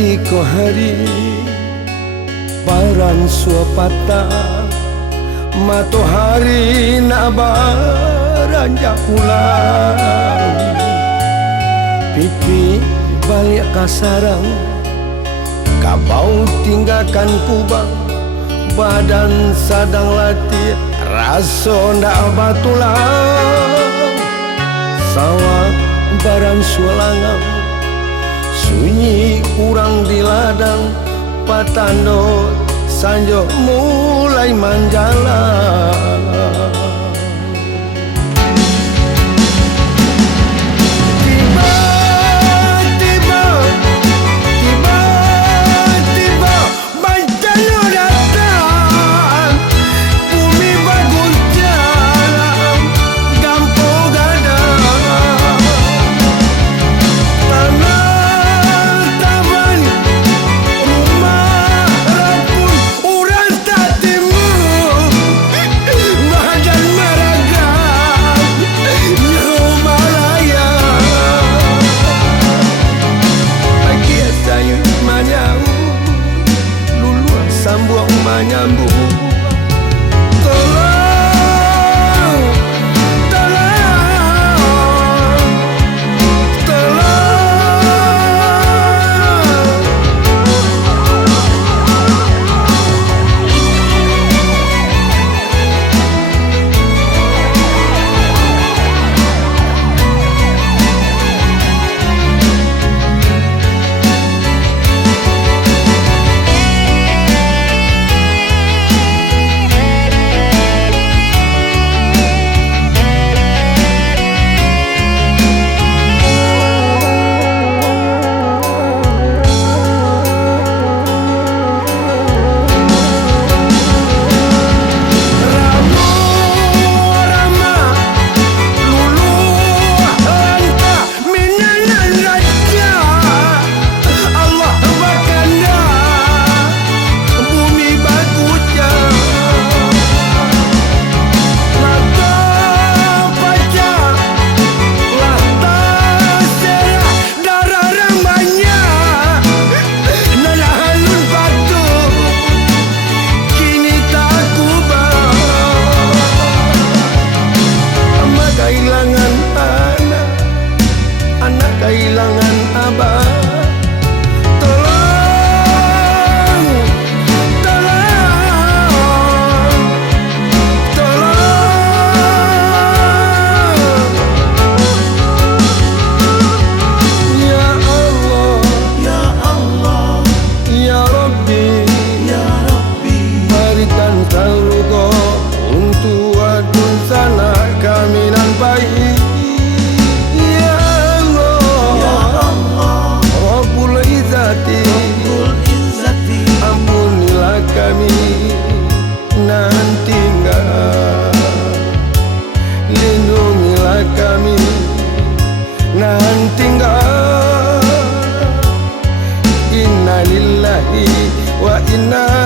tiko hari paran suapata matahari nak beranjak pulang, pipi balik kasarang, kabau tinggalkan kubang, badan sadang latih rasa ndak batulang, sawah baran sualangang, sunyi kurang di ladang, patando sanjo mulai manjalan. Sambung menyambung, tolong, tolong, tolong. Kehilangan abah, tolong, tolong, tolong. Ya Allah, ya Allah, ya Rabbi, ya Rabbi, berikan surga untuk adun sana kami nan baik. Ampunilah kami nan tinggal, lindungilah kami nan tinggal. Inna lillahi wa inna